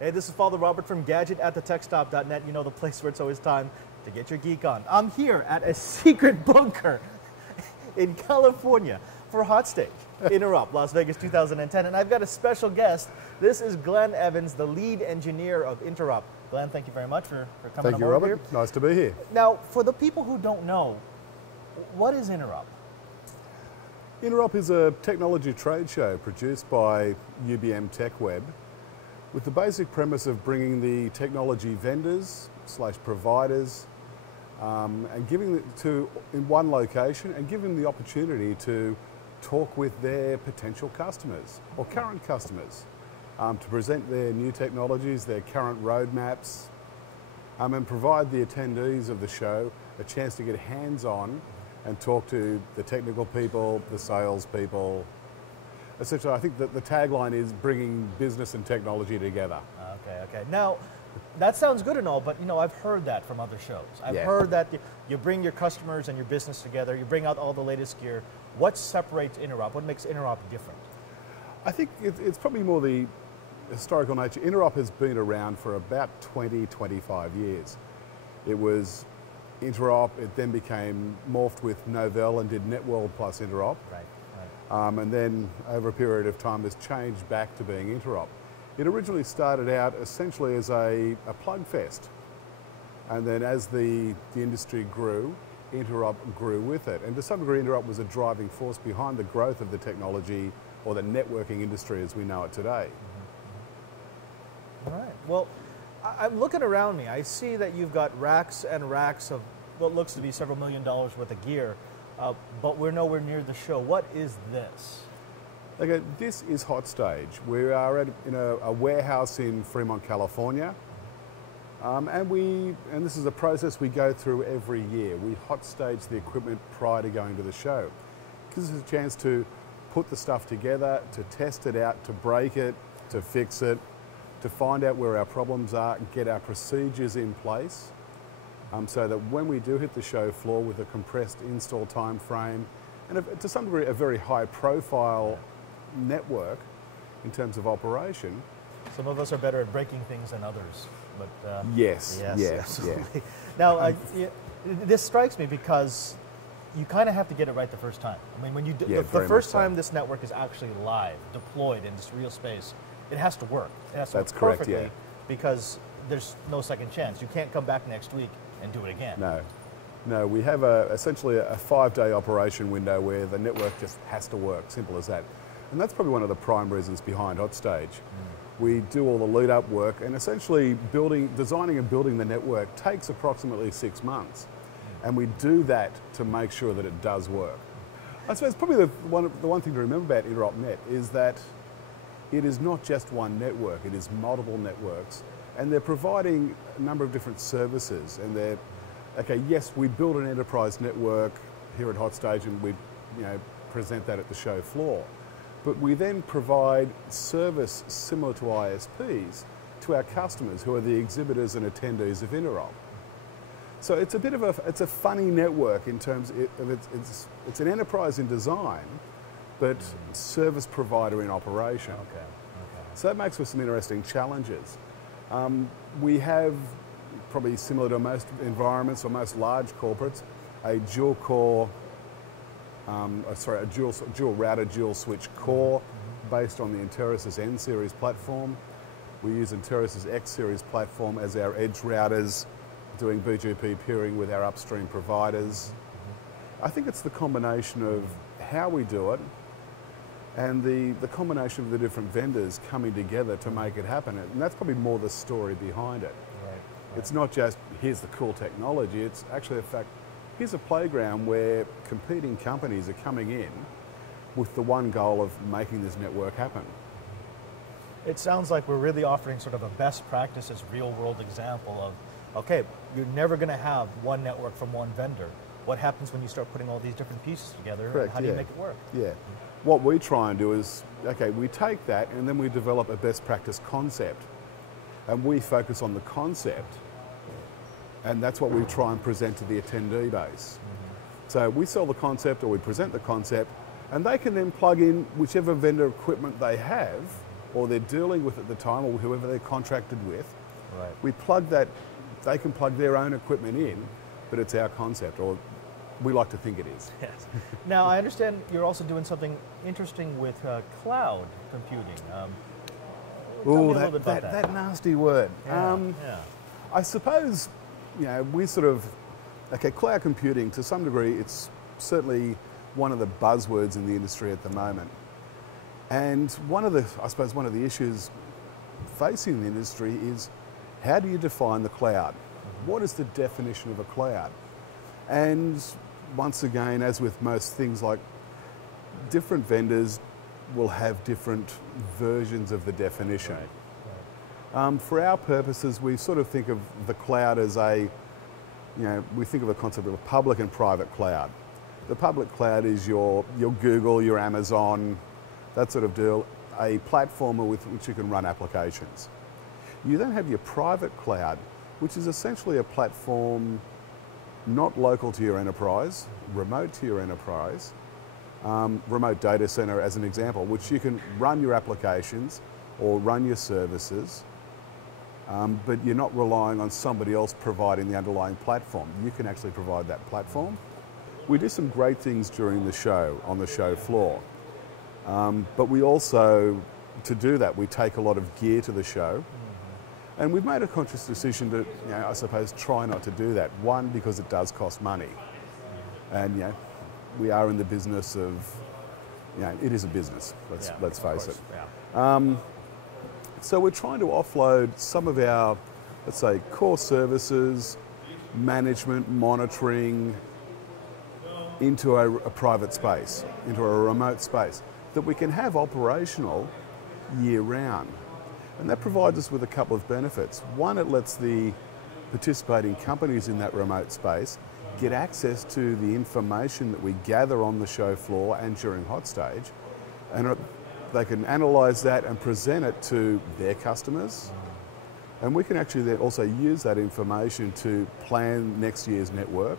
Hey, this is Father Robert from GadgetAtTheTechStop.net. You know, the place where it's always time to get your geek on. I'm here at a secret bunker in California for Hotstage, Interop, Las Vegas 2010. And I've got a special guest. This is Glenn Evans, the lead engineer of Interop. Glenn, thank you very much for coming Thank you, over Robert. here. Nice to be here. Now, for the people who don't know, what is Interop? Interop is a technology trade show produced by UBM TechWeb with the basic premise of bringing the technology vendors / providers and giving it to in one location and giving them the opportunity to talk with their potential customers or current customers to present their new technologies, their current roadmaps, and provide the attendees of the show a chance to get hands-on and talk to the technical people, the sales people. Essentially, I think that the tagline is bringing business and technology together. Okay. Now, that sounds good and all, but you know, I've heard that from other shows. I've heard that you bring your customers and your business together, you bring out all the latest gear. What separates Interop? What makes Interop different? I think it's probably more the historical nature. Interop has been around for about 20, 25 years. It was Interop, it then became morphed with Novell and did Networld plus Interop. Right. And then over a period of time has changed back to being Interop. It originally started out essentially as a plug fest. And then as the industry grew, Interop grew with it. And to some degree, Interop was a driving force behind the growth of the technology or the networking industry as we know it today. All right. Well, I'm looking around me. I see that you've got racks and racks of what looks to be several $1 million worth of gear, but we're nowhere near the show. What is this? Okay, this is Hotstage. We are in a warehouse in Fremont, California, and this is a process we go through every year. We hotstage the equipment prior to going to the show. It gives us a chance to put the stuff together, to test it out, to break it, to fix it, to find out where our problems are, and get our procedures in place, so that when we do hit the show floor with a compressed install time frame, and to some degree a very high profile network in terms of operation. Some of us are better at breaking things than others, but yes, absolutely. yeah. Now, this strikes me because you kind of have to get it right the first time. I mean, when you the first time this network is actually live, deployed in this real space, it has to work. It has to work perfectly, because there's no second chance. You can't come back next week and do it again. No, we have essentially a 5-day operation window where the network just has to work, simple as that. And that's probably one of the prime reasons behind Hotstage. We do all the lead up work, and essentially designing and building the network takes approximately 6 months. And we do that to make sure that it does work. I suppose probably the one thing to remember about InteropNet is that it is not just one network, it is multiple networks. And they're providing a number of different services. And yes, we build an enterprise network here at Hotstage, and we present that at the show floor. But we then provide service similar to ISPs to our customers, who are the exhibitors and attendees of Interop. So it's a bit of it's a funny network in terms of it's an enterprise in design, but service provider in operation. Okay. So that makes for some interesting challenges. We have, probably similar to most environments or most large corporates, a dual core, a dual router, dual switch core based on the Interos's N series platform. We use Interos's X series platform as our edge routers, doing BGP peering with our upstream providers. I think it's the combination of how we do it and the combination of the different vendors coming together to make it happen. And that's probably more the story behind it. Right. It's not just, here's the cool technology, it's actually a fact, here's a playground where competing companies are coming in with the one goal of making this network happen. It sounds like we're really offering sort of a best practices, real world example of, okay, you're never going to have one network from one vendor. What happens when you start putting all these different pieces together? Correct, and how do you make it work? Yeah. What we try and do is, okay, we take that and then we develop a best practice concept. And we focus on the concept. And that's what we try and present to the attendee base. So we sell the concept, or we present the concept, and they can then plug in whichever vendor equipment they have or they're dealing with at the time, or whoever they're contracted with. Right. We plug that, they can plug their own equipment in, but it's our concept, or we like to think it is. Yes. Now, I understand you're also doing something interesting with cloud computing. Tell me a little bit about that nasty word. Yeah. I suppose, we sort of, cloud computing, to some degree, it's certainly one of the buzzwords in the industry at the moment. And one of the issues facing the industry is, how do you define the cloud? What is the definition of a cloud? And once again, as with most things, like different vendors will have different versions of the definition. Right. For our purposes, we sort of think of the cloud as we think of a concept of a public and private cloud. The public cloud is your Google, your Amazon, that sort of deal, a platform with which you can run applications. You then have your private cloud, which is essentially a platform not local to your enterprise, remote to your enterprise, remote data center as an example, which you can run your applications or run your services, but you're not relying on somebody else providing the underlying platform. You can actually provide that platform. We do some great things during the show, on the show floor, but we also, to do that, we take a lot of gear to the show. And we've made a conscious decision to, I suppose, try not to do that. One, because it does cost money. And, we are in the business of, it is a business, let's face it. Yeah. So we're trying to offload some of our, let's say, core services, management, monitoring, into a private space, into a remote space, that we can have operational year-round. And that provides us with a couple of benefits. One, it lets the participating companies in that remote space get access to the information that we gather on the show floor and during Hotstage, and they can analyse that and present it to their customers. And we can actually then also use that information to plan next year's network,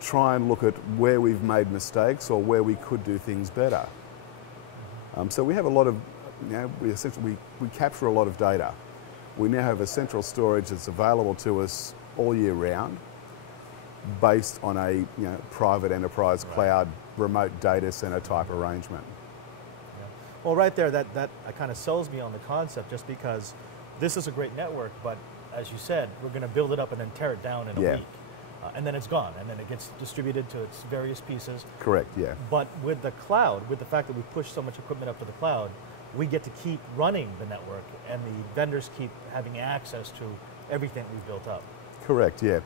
try and look at where we've made mistakes or where we could do things better. So we have a lot of, we capture a lot of data. We now have a central storage that's available to us all year round, based on a private enterprise cloud remote data center type arrangement. Yeah. Well, right there, that kind of sells me on the concept, just because this is a great network, but as you said, we're going to build it up and then tear it down in a week. And then it's gone, and then it gets distributed to its various pieces. Correct, yeah. But with the cloud, with the fact that we push so much equipment up to the cloud, we get to keep running the network, and the vendors keep having access to everything we've built up. Correct, yeah.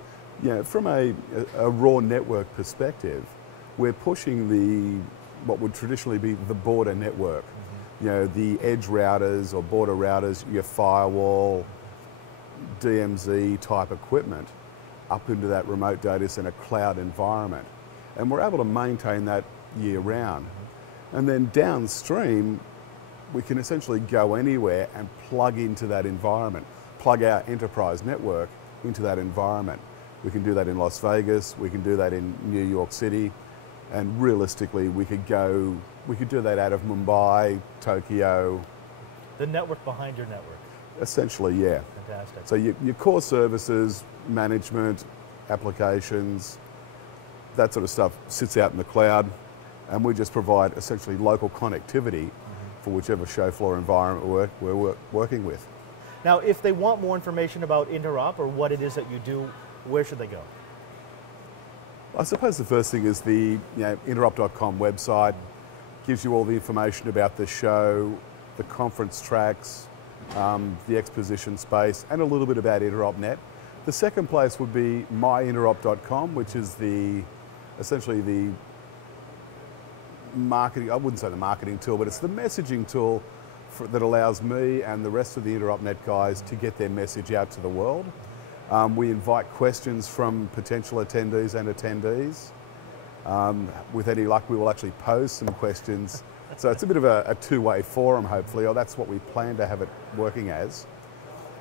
From a raw network perspective, we're pushing what would traditionally be the border network. The edge routers or border routers, your firewall, DMZ type equipment, up into that remote data center cloud environment. And we're able to maintain that year round. And then downstream, we can essentially go anywhere and plug into that environment, plug our enterprise network into that environment. We can do that in Las Vegas, we can do that in New York City, and realistically we could do that out of Mumbai, Tokyo. The network behind your network. Essentially, yeah. Fantastic. So your core services, management, applications, that sort of stuff sits out in the cloud, and we just provide essentially local connectivity for whichever show floor environment we're working with. Now, if they want more information about Interop or what it is that you do, where should they go? I suppose the first thing is the interop.com website. Gives you all the information about the show, the conference tracks, the exposition space, and a little bit about InteropNet. The second place would be myinterop.com, which is essentially the marketing, I wouldn't say the marketing tool, but it's the messaging tool that allows me and the rest of the InteropNet guys to get their message out to the world. We invite questions from potential attendees and attendees. With any luck, we will actually pose some questions. So it's a bit of a two-way forum, hopefully, or that's what we plan to have it working as.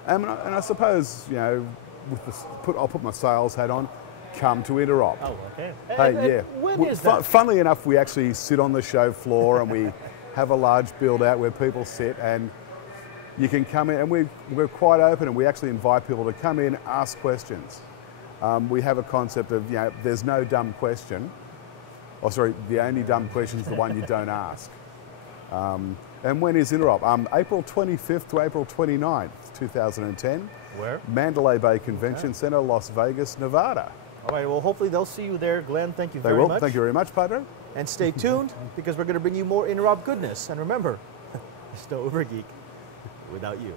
And I suppose, I'll put my sales hat on, come to Interop. Oh, okay. Hey, yeah. When is that? Funnily enough, we actually sit on the show floor and we have a large build out where people sit, and You can come in, and we're quite open, and we actually invite people to come in, ask questions. We have a concept of, there's no dumb question. Oh, sorry, the only dumb question is the one you don't ask. And when is Interop? April 25th to April 29th, 2010. Where? Mandalay Bay Convention Center, Las Vegas, Nevada. All right, well, hopefully they'll see you there. Glenn, thank you They very will. much. Thank you very much, Padre. And stay tuned, because we're going to bring you more Interop goodness. And remember, there's no Uber Geek without you.